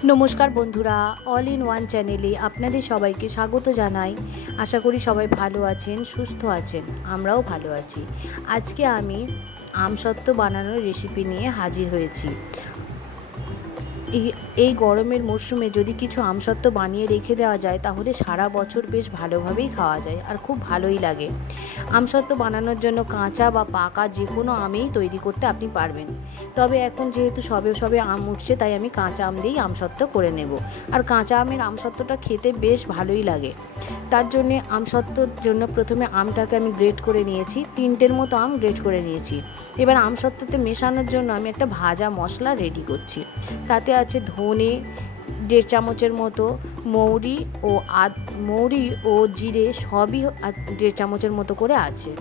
नमस्कार बंधुरा अल in one चैनेले आपनादेर सबाइके स्वागत जानाई। आशा करी सबाई भालो आछेन, सुस्थ आछेन, आमराओ भालो आछि। आजके आमी आमसत्त्व बानानोर रेसिपि निये हाजिर हयेछि। এই গরমের মরশুমে যদি কিছু আমসত্ত্ব বানিয়ে রেখে দেওয়া যায় তাহলে সারা বছর বেশ ভালোভাবেই খাওয়া যায় আর খুব ভালোই লাগে। আমসত্ত্ব বানানোর জন্য কাঁচা বা পাকা যে কোনো আমেই তৈরি করতে আপনি পারবেন, তবে এখন যেহেতু সবে সবে আম উঠছে তাই আমি কাঁচা আম দিয়েই আমসত্ত্ব করে নেব। আর কাঁচা আমের আমসত্ত্বটা খেতে বেশ ভালোই লাগে। তার জন্য আমসত্ত্বর জন্য প্রথমে আমটাকে আমি গ্রেট করে নিয়েছি, 3টের মতো আম গ্রেট করে নিয়েছি। এবার আমসত্ত্বতে মেশানোর জন্য আমি একটা ভাজা মশলা রেডি করছি। তাতে আছে ধনে 1.5 চামচের মতো, মৌরি ও জিরে সবই 1.5 চামচের মতো করে আছে।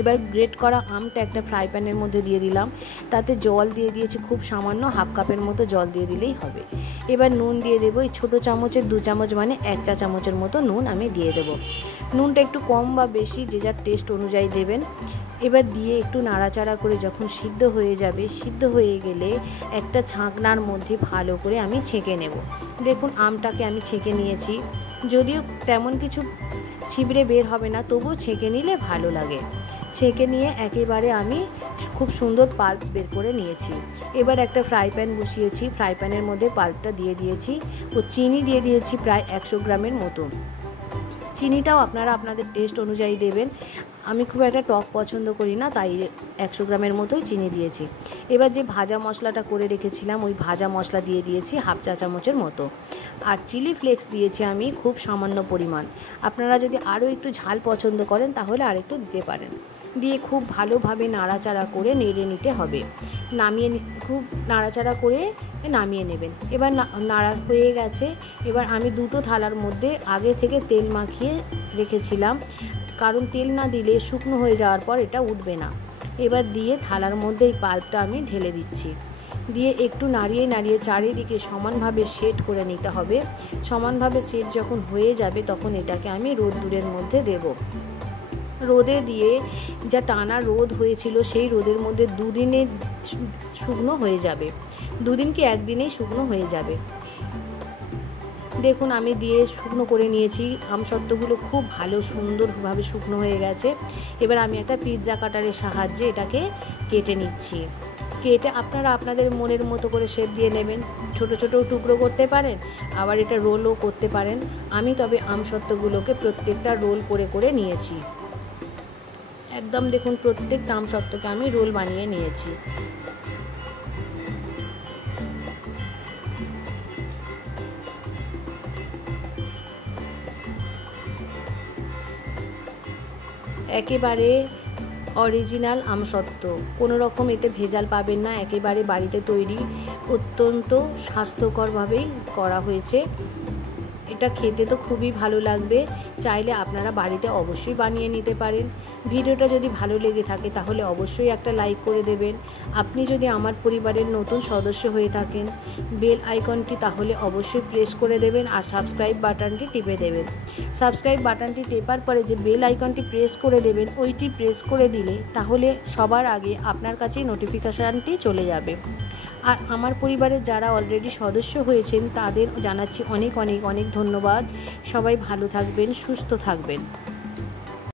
এবার গ্রেট করা আমটা একটা ফ্রাই প্যানের মধ্যে দিয়ে দিলাম, তাতে জল দিয়ে দিয়েছি খুব সামান্য, 1/2 কাপের মতো জল দিয়ে দিলেই হবে। এবার নুন দিয়ে দেবো, এই ছোটো চামচের 2 চামচ মানে 1 চা চামচের মতো নুন আমি দিয়ে দেবো। নুনটা একটু কম বা বেশি যে যার টেস্ট অনুযায়ী দেবেন। এবার দিয়ে একটু নাড়াচাড়া করে যখন সিদ্ধ হয়ে যাবে, সিদ্ধ হয়ে গেলে একটা ছাঁকনার মধ্যে ভালো করে আমি ছেঁকে নেব। দেখুন আমটাকে আমি ছেঁকে নিয়েছি, যদিও তেমন কিছু ছিবড়ে বের হবে না, তবুও ছেঁকে নিলে ভালো লাগে। ছেঁকে নিয়ে একেবারে আমি খুব সুন্দর পাল্প বের করে নিয়েছি। এবার একটা ফ্রাই প্যান বসিয়েছি, ফ্রাই প্যানের মধ্যে পাল্পটা দিয়ে দিয়েছি ও চিনি দিয়ে দিয়েছি প্রায় 100 গ্রামের মতো। চিনিটাও আপনারা আপনাদের টেস্ট অনুযায়ী দেবেন। আমি খুব একটা টক পছন্দ করি না, তাই 100 গ্রামের মতোই চিনি দিয়েছি। এবার যে ভাজা মশলাটা করে রেখেছিলাম ওই ভাজা মশলা দিয়ে দিয়েছি 1/2 চা চামচের মতো। আর চিলি ফ্লেক্স দিয়েছি আমি খুব সামান্য পরিমাণ। আপনারা যদি আরও একটু ঝাল পছন্দ করেন তাহলে আর একটু দিতে পারেন। দিয়ে খুব ভালোভাবে নাড়াচাড়া করে নেড়ে নিতে হবে। খুব নাড়াচাড়া করে নামিয়ে নেবেন। এবার নাড়া হয়ে গেছে। এবার আমি 2টো থালার মধ্যে আগে থেকে তেল মাখিয়ে রেখেছিলাম, কারণ তেল না দিলে শুকনো হয়ে যাওয়ার পর এটা উঠবে না। এবার দিয়ে থালার মধ্যে এই পাল্পটা আমি ঢেলে দিচ্ছি। দিয়ে একটু নাড়িয়ে চারিদিকে সমানভাবে সেট করে নিতে হবে। সমানভাবে সেট যখন হয়ে যাবে তখন এটাকে আমি রোদ্দুরের মধ্যে দেব। রোদে দিয়ে যা টানা রোদ হয়েছিল সেই রোদের মধ্যে 2 দিনে শুকনো হয়ে যাবে, 2 দিন কি 1 দিনেই শুকনো হয়ে যাবে। দেখুন আমি দিয়ে শুকনো করে নিয়েছি, আমসত্ত্বগুলো খুব ভালো সুন্দরভাবে শুকনো হয়ে গেছে। এবার আমি একটা পিৎজা কাটারের সাহায্যে এটাকে কেটে নিচ্ছি। কেটে আপনারা আপনাদের মনের মতো করে শেপ দিয়ে নেবেন, ছোট ছোট টুকরো করতে পারেন, আবার এটা রোলও করতে পারেন। আমি তবে আমসত্ত্বগুলোকে প্রত্যেকটা রোল করে করে নিয়েছি। একদম দেখুন প্রত্যেকটা আমসত্ত্বকে আমি রোল বানিয়ে নিয়েছি। একেবারে অরিজিনাল আমসত্ত্ব, কোনো রকম এতে ভেজাল পাবেন না, একেবারে বাড়িতে তৈরি, অত্যন্ত স্বাস্থ্যকরভাবেই করা হয়েছে। এটা খেতে তো খুবই ভালো লাগবে, চাইলে আপনারা বাড়িতে অবশ্যই বানিয়ে নিতে পারেন। ভিডিওটা যদি ভালো লেগে থাকে তাহলে অবশ্যই একটা লাইক করে দেবেন। আপনি যদি আমার পরিবারের নতুন সদস্য হয়ে থাকেন, বেল আইকনটি তাহলে অবশ্যই প্রেস করে দেবেন আর সাবস্ক্রাইব বাটনটি টিপে দেবেন। সাবস্ক্রাইব বাটনটি টেপার পরে যে বেল আইকনটি প্রেস করে দেবেন, ওইটি প্রেস করে দিলে তাহলে সবার আগে আপনার কাছেই নোটিফিকেশানটি চলে যাবে। আর আমার পরিবারের যারা অলরেডি সদস্য হয়েছেন তাদের জানাচ্ছি অনেক অনেক অনেক ধন্যবাদ। সবাই ভালো থাকবেন, সুস্থ থাকবেন।